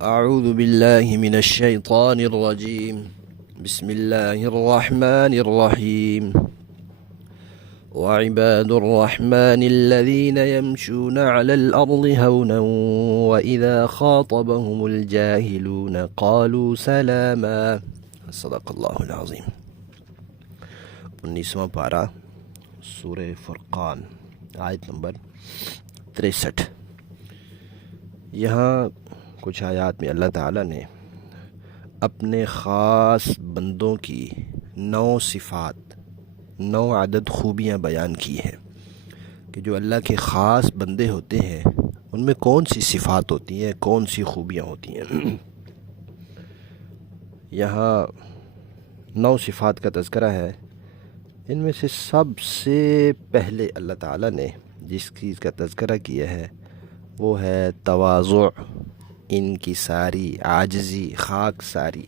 أعوذ بالله من الشيطان الرجيم. بسم الله الرحمن الرحيم. وعباد الرحمن الذين يمشون على الأرض هونا وإذا خاطبهم الجاهلون قالوا سلاما. صدق اللہ العظیم. 19واں پارہ سورہ فرقان آیت نمبر 63. یہاں کچھ آیات میں اللہ تعالیٰ نے اپنے خاص بندوں کی 9 صفات 9 عدد خوبیاں بیان کی ہیں کہ جو اللہ کے خاص بندے ہوتے ہیں ان میں کون سی صفات ہوتی ہیں، کون سی خوبیاں ہوتی ہیں. یہاں 9 صفات کا تذکرہ ہے. ان میں سے سب سے پہلے اللہ تعالیٰ نے جس چیز کا تذکرہ کیا ہے وہ ہے تواضع، انکساری، عاجزی، خاک ساری.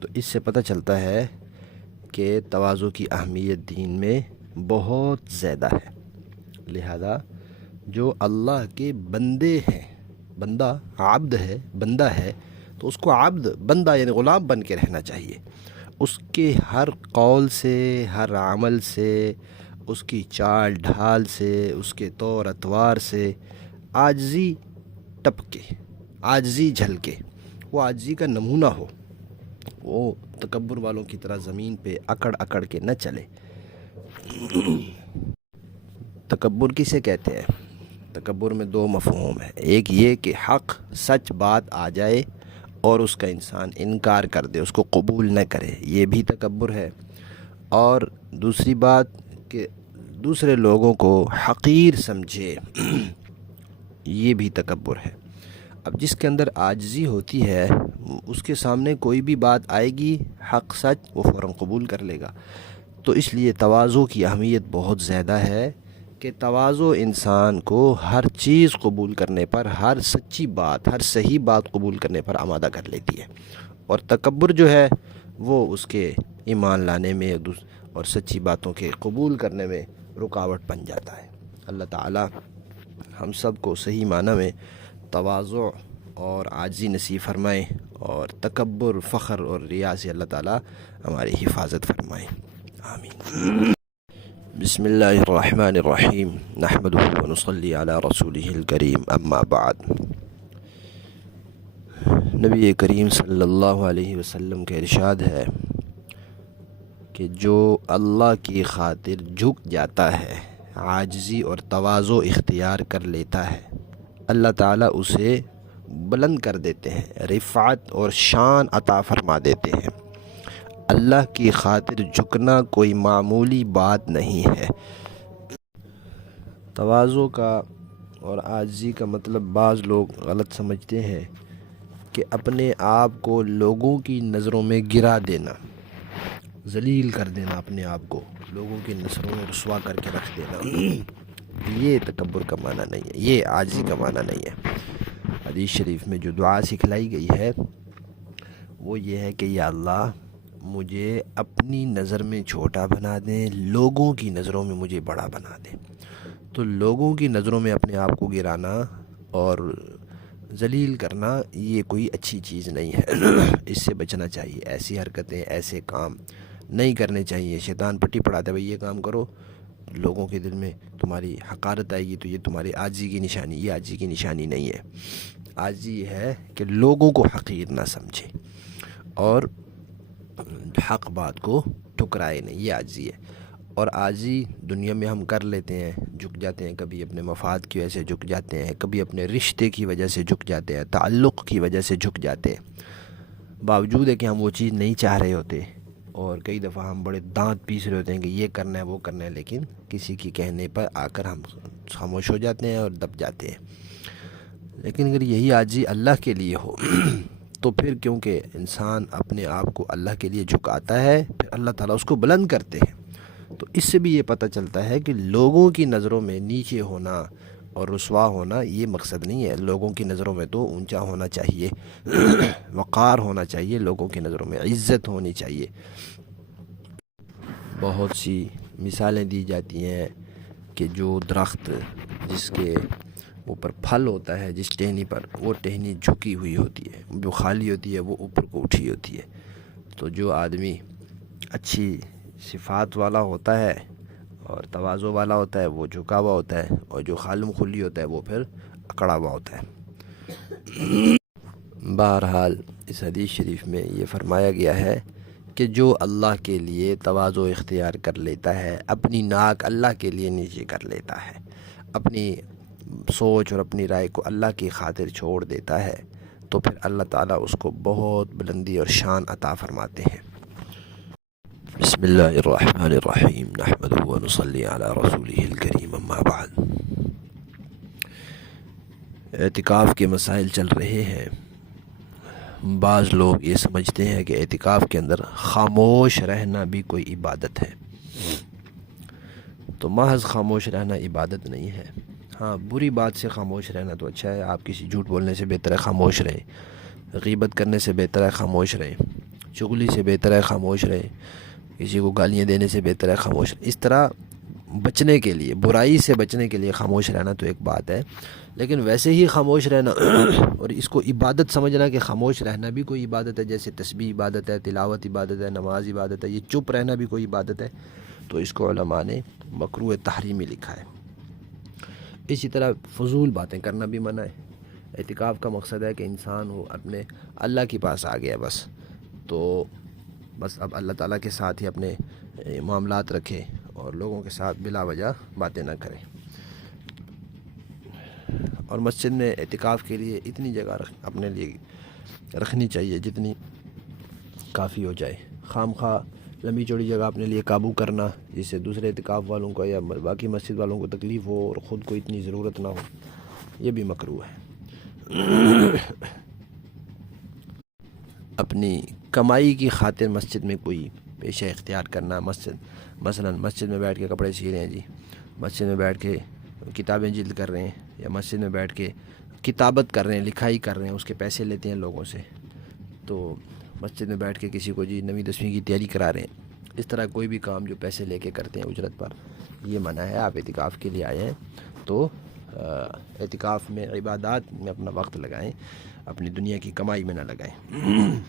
تو اس سے پتہ چلتا ہے کہ تواضع کی اہمیت دین میں بہت زیادہ ہے. لہذا جو اللہ کے بندے ہیں، بندہ عبد ہے، بندہ ہے، تو اس کو عبد، بندہ یعنی غلام بن کے رہنا چاہیے. اس کے ہر قول سے، ہر عمل سے، اس کی چال ڈھال سے، اس کے طور اطوار سے عاجزی ٹپکے، عاجزی جھلکے، وہ عاجزی کا نمونہ ہو. وہ تکبر والوں کی طرح زمین پہ اکڑ اکڑ کے نہ چلے. تکبر کسے کہتے ہیں؟ تکبر میں 2 مفہوم ہیں. ایک یہ کہ حق سچ بات آ جائے اور اس کا انسان انکار کر دے، اس کو قبول نہ کرے، یہ بھی تکبر ہے. اور دوسری بات کہ دوسرے لوگوں کو حقیر سمجھے، یہ بھی تکبر ہے. اب جس کے اندر عاجزی ہوتی ہے اس کے سامنے کوئی بھی بات آئے گی حق سچ، وہ فوراً قبول کر لے گا. تو اس لیے تواضع کی اہمیت بہت زیادہ ہے کہ تواضع انسان کو ہر چیز قبول کرنے پر، ہر سچی بات، ہر صحیح بات قبول کرنے پر آمادہ کر لیتی ہے. اور تکبر جو ہے وہ اس کے ایمان لانے میں اور سچی باتوں کے قبول کرنے میں رکاوٹ بن جاتا ہے. اللہ تعالی ہم سب کو صحیح معنی میں تواضع اور عاجزی نصیب فرمائے، اور تکبر، فخر اور ریا سے اللہ تعالی ہماری حفاظت فرمائے. آمین. بسم اللہ الرحمن الرحیم. نحمده ونصلی علی رسولہ الکریم. اما بعد. نبی کریم صلی اللہ علیہ وسلم کا ارشاد ہے کہ جو اللہ کی خاطر جھک جاتا ہے، عاجزی اور تواضع اختیار کر لیتا ہے، اللہ تعالیٰ اسے بلند کر دیتے ہیں، رفعت اور شان عطا فرما دیتے ہیں. اللہ کی خاطر جھکنا کوئی معمولی بات نہیں ہے. تواضع کا اور عاجزی کا مطلب بعض لوگ غلط سمجھتے ہیں کہ اپنے آپ کو لوگوں کی نظروں میں گرا دینا، ذلیل کر دینا، اپنے آپ کو لوگوں کی نظروں میں رسوا کر کے رکھ دینا. یہ تکبر کا معنی نہیں ہے، یہ عاجزی کا معنی نہیں ہے. حدیث شریف میں جو دعا سکھلائی گئی ہے وہ یہ ہے کہ یا اللہ مجھے اپنی نظر میں چھوٹا بنا دیں، لوگوں کی نظروں میں مجھے بڑا بنا دیں. تو لوگوں کی نظروں میں اپنے آپ کو گرانا اور ذلیل کرنا یہ کوئی اچھی چیز نہیں ہے. اس سے بچنا چاہیے. ایسی حرکتیں، ایسے کام نہیں کرنے چاہیے. شیطان پٹی پڑھاتا ہے بھئی یہ کام کرو، لوگوں کے دل میں تمہاری حقارت آئے گی تو یہ تمہاری عاجزی کی نشانی. یہ عاجزی کی نشانی نہیں ہے. عاجزی یہ ہے کہ لوگوں کو حقیر نہ سمجھے اور حق بات کو ٹھکرائے نہیں. یہ عاجزی ہے. اور عاجزی دنیا میں ہم کر لیتے ہیں، جھک جاتے ہیں. کبھی اپنے مفاد کی وجہ سے جھک جاتے ہیں، کبھی اپنے رشتے کی وجہ سے جھک جاتے ہیں، تعلق کی وجہ سے جھک جاتے ہیں. باوجود ہے کہ ہم وہ چیز نہیں چاہ رہے ہوتے، اور کئی دفعہ ہم بڑے دانت پیس رہے ہوتے ہیں کہ یہ کرنا ہے وہ کرنا ہے، لیکن کسی کی کہنے پر آ کر ہم خاموش ہو جاتے ہیں اور دب جاتے ہیں. لیکن اگر یہی عاجزی اللہ کے لیے ہو تو پھر کیونکہ انسان اپنے آپ کو اللہ کے لیے جھکاتا ہے، پھر اللہ تعالیٰ اس کو بلند کرتے ہیں. تو اس سے بھی یہ پتہ چلتا ہے کہ لوگوں کی نظروں میں نیچے ہونا اور رسوا ہونا یہ مقصد نہیں ہے. لوگوں کی نظروں میں تو اونچا ہونا چاہیے، وقار ہونا چاہیے، لوگوں کی نظروں میں عزت ہونی چاہیے. بہت سی مثالیں دی جاتی ہیں کہ جو درخت جس کے اوپر پھل ہوتا ہے جس ٹہنی پر، وہ ٹہنی جھکی ہوئی ہوتی ہے، جو خالی ہوتی ہے وہ اوپر کو اٹھی ہوتی ہے۔ تو جو آدمی اچھی صفات والا ہوتا ہے اور تواضع والا ہوتا ہے وہ جھکا ہوا ہوتا ہے، اور جو خالم خلی ہوتا ہے وہ پھر اکڑا ہوا ہوتا ہے۔ بہرحال اس حدیث شریف میں یہ فرمایا گیا ہے کہ جو اللہ کے لیے تواضع اختیار کر لیتا ہے، اپنی ناک اللہ کے لیے نیچے کر لیتا ہے، اپنی سوچ اور اپنی رائے کو اللہ کی خاطر چھوڑ دیتا ہے، تو پھر اللہ تعالیٰ اس کو بہت بلندی اور شان عطا فرماتے ہیں۔ بسم اللہ الرحمن الرحیم، نحمدہ و نصلی علی رسولہ الکریم، اما بعد۔ اعتکاف کے مسائل چل رہے ہیں۔ بعض لوگ یہ سمجھتے ہیں کہ اعتکاف کے اندر خاموش رہنا بھی کوئی عبادت ہے، تو محض خاموش رہنا عبادت نہیں ہے۔ ہاں، بری بات سے خاموش رہنا تو اچھا ہے، آپ کسی جھوٹ بولنے سے بہتر ہے خاموش رہیں، غیبت کرنے سے بہتر ہے خاموش رہیں، چغلی سے بہتر ہے خاموش رہیں، کسی کو گالیاں دینے سے بہتر ہے خاموش رہیں۔ اس طرح بچنے کے لیے، برائی سے بچنے کے لیے خاموش رہنا تو ایک بات ہے، لیکن ویسے ہی خاموش رہنا اور اس کو عبادت سمجھنا کہ خاموش رہنا بھی کوئی عبادت ہے، جیسے تسبیح عبادت ہے، تلاوت عبادت ہے، نماز عبادت ہے، یہ چپ رہنا بھی کوئی عبادت ہے، تو اس کو علماء نے مکروہ تحریمی لکھا ہے۔ اسی طرح فضول باتیں کرنا بھی منع ہے۔ اعتکاف کا مقصد ہے کہ انسان ہو اپنے اللہ کے پاس آ گیا، تو بس اب اللہ تعالیٰ کے ساتھ ہی اپنے معاملات رکھے اور لوگوں کے ساتھ بلا وجہ باتیں نہ کریں۔ اور مسجد میں اعتکاف کے لیے اتنی جگہ اپنے لیے رکھنی چاہیے جتنی کافی ہو جائے۔ خام خواہ لمبی چوڑی جگہ اپنے لیے قابو کرنا جس سے دوسرے اعتکاف والوں کو یا باقی مسجد والوں کو تکلیف ہو اور خود کو اتنی ضرورت نہ ہو، یہ بھی مکروہ ہے۔ اپنی کمائی کی خاطر مسجد میں کوئی پیشہ اختیار کرنا، مثلاً مسجد میں بیٹھ کے کپڑے سی رہے ہیں جی، مسجد میں بیٹھ کے کتابیں جلد کر رہے ہیں، یا مسجد میں بیٹھ کے کتابت کر رہے ہیں، لکھائی کر رہے ہیں، اس کے پیسے لیتے ہیں لوگوں سے، تو مسجد میں بیٹھ کے کسی کو جی 9ویں 10ویں کی تیاری کرا رہے ہیں، اس طرح کوئی بھی کام جو پیسے لے کے کرتے ہیں اجرت پر، یہ منع ہے۔ آپ اعتکاف کے لیے آئے ہیں تو اعتکاف میں عبادات میں اپنا وقت لگائیں، اپنی دنیا کی کمائی میں نہ لگائیں۔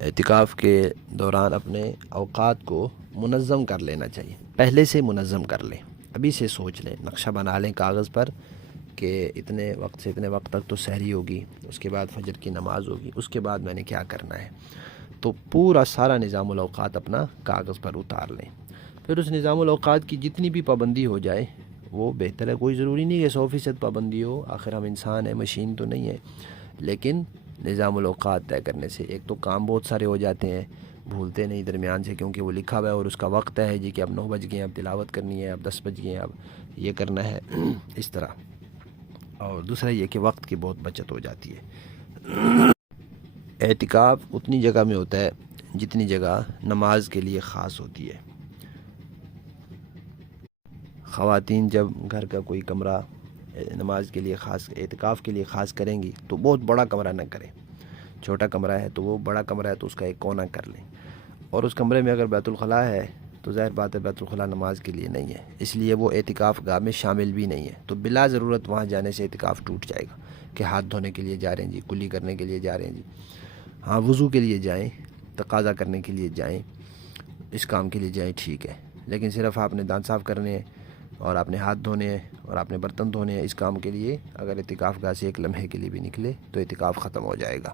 اعتکاف کے دوران اپنے اوقات کو منظم کر لینا چاہیے، پہلے سے منظم کر لیں، ابھی سے سوچ لیں، نقشہ بنا لیں کاغذ پر کہ اتنے وقت سے اتنے وقت تک تو سحری ہوگی، اس کے بعد فجر کی نماز ہوگی، اس کے بعد میں نے کیا کرنا ہے، تو پورا سارا نظام الاوقات اپنا کاغذ پر اتار لیں۔ پھر اس نظام الاوقات کی جتنی بھی پابندی ہو جائے وہ بہتر ہے، کوئی ضروری نہیں کہ 100% پابندی ہو، آخر ہم انسان ہیں، مشین تو نہیں ہے، لیکن نظام الاوقات طے کرنے سے ایک تو کام بہت سارے ہو جاتے ہیں، بھولتے نہیں درمیان سے، کیونکہ وہ لکھا ہوا ہے اور اس کا وقت ہے جی کہ اب 9 بج گئے ہیں، اب تلاوت کرنی ہے، اب 10 بج گئے ہیں، اب یہ کرنا ہے، اس طرح۔ اور دوسرا یہ کہ وقت کی بہت بچت ہو جاتی ہے۔ اعتکاف اتنی جگہ میں ہوتا ہے جتنی جگہ نماز کے لیے خاص ہوتی ہے۔ خواتین جب گھر کا کوئی کمرہ نماز کے لیے خاص، اعتکاف کے لیے خاص کریں گی تو بہت بڑا کمرہ نہ کریں، چھوٹا کمرہ ہے تو وہ بڑا کمرہ ہے تو اس کا ایک کونا کر لیں، اور اس کمرے میں اگر بیت الخلاء ہے تو ظاہر بات ہے بیت الخلاء نماز کے لیے نہیں ہے، اس لیے وہ اعتکاف گاہ میں شامل بھی نہیں ہے، تو بلا ضرورت وہاں جانے سے اعتکاف ٹوٹ جائے گا کہ ہاتھ دھونے کے لیے جا رہے ہیں جی، کلی کرنے کے لیے جا رہے ہیں جی، ہاں وضو کے لیے جائیں، تقاضا کرنے کے لیے جائیں، اس کام کے لیے جائیں، ٹھیک ہے، لیکن صرف آپ نے دانت صاف کرنے ہیں اور آپ نے ہاتھ دھونے ہیں اور آپ نے برتن دھونے ہیں، اس کام کے لیے اگر اعتکاف گاہ سے ایک لمحے کے لیے بھی نکلے تو اعتکاف ختم ہو جائے گا۔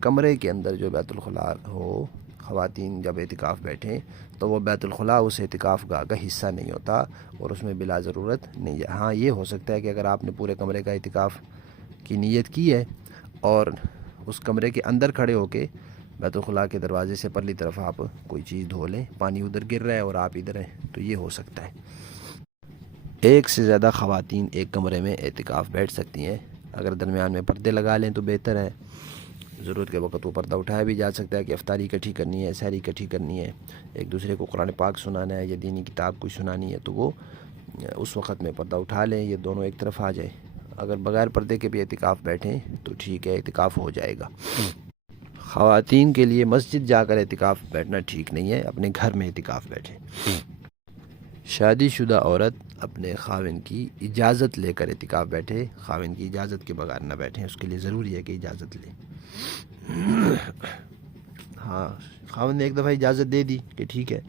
کمرے کے اندر جو بیت الخلاء ہو، خواتین جب اعتکاف بیٹھیں تو وہ بیت الخلاء اس اعتکاف گاہ کا حصہ نہیں ہوتا اور اس میں بلا ضرورت نہیں ہے۔ ہاں یہ ہو سکتا ہے کہ اگر آپ نے پورے کمرے کا اعتکاف کی نیت کی ہے اور اس کمرے کے اندر کھڑے ہو کے بیت الخلاء کے دروازے سے پرلی طرف آپ کوئی چیز دھو لیں، پانی ادھر گر رہا ہے اور آپ ادھر ہیں، تو یہ ہو سکتا ہے۔ ایک سے زیادہ خواتین ایک کمرے میں اعتکاف بیٹھ سکتی ہیں، اگر درمیان میں پردے لگا لیں تو بہتر ہے، ضرورت کے وقت وہ پردہ اٹھایا بھی جا سکتا ہے کہ افطاری اکٹھی کرنی ہے، سحری اکٹھی کرنی ہے، ایک دوسرے کو قرآن پاک سنانا ہے یا دینی کتاب کوئی سنانی ہے تو وہ اس وقت میں پردہ اٹھا لیں، یہ دونوں ایک طرف آ جائیں۔ اگر بغیر پردے کے بھی اعتکاف بیٹھیں تو ٹھیک ہے، اعتکاف ہو جائے گا۔ خواتین کے لیے مسجد جا کر اعتکاف بیٹھنا ٹھیک نہیں ہے، اپنے گھر میں اعتکاف بیٹھیں۔ شادی شدہ عورت اپنے خاوند کی اجازت لے کر اعتکاف بیٹھے، خاوند کی اجازت کے بغیر نہ بیٹھیں، اس کے لیے ضروری ہے کہ اجازت لے۔ ہاں، خاوند نے ایک دفعہ اجازت دے دی کہ ٹھیک ہے،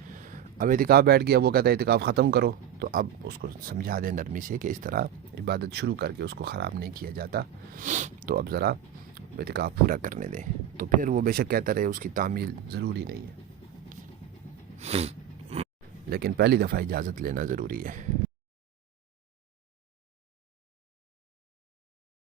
اب اعتکاف بیٹھ گیا، وہ کہتا ہے اعتکاف ختم کرو، تو اب اس کو سمجھا دیں نرمی سے کہ اس طرح عبادت شروع کر کے اس کو خراب نہیں کیا جاتا، تو اب ذرا اعتکاف پورا کرنے دیں، تو پھر وہ بے شک کہتا رہے، اس کی تعمیل ضروری نہیں ہے، لیکن پہلی دفعہ اجازت لینا ضروری ہے۔